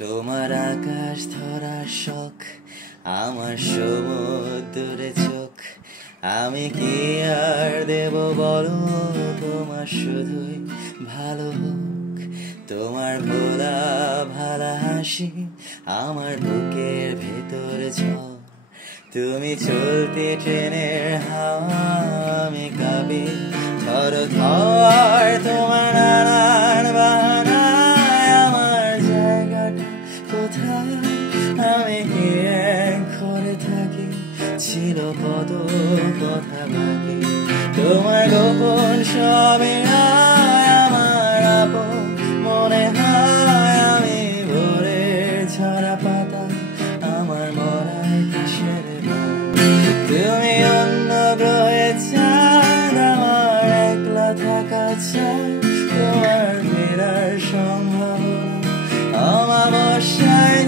তোমার আকাশ ধরার শখ, আমার সমুদ্রে চোখ। আমি কি আর দেব বলো, তোমার শুধুই ভালো হোক। তোমার ভোলা ভালা হাসি আমার বুকের ভেতর ঝড়। তুমি চলতে ট্রেনের হাওয়া, আমি কাঁপি থর থর। তোমার নানান বাহানায় আমার জায়গাটা কোথায়, আমি কি এক ঘরে থাকি, ছিল কত কথা বাকি। তোমার গোপন সবে আমার আপন মনে হয়, আমি ভোরের ঝরা পাতা আমার মরার কিসের ভয়। তুমি অন্য গ্রহে চাঁদ, আমার একলা থাকা চাই। তোমার ফেরার সম্ভাবনা অমাবস্যায়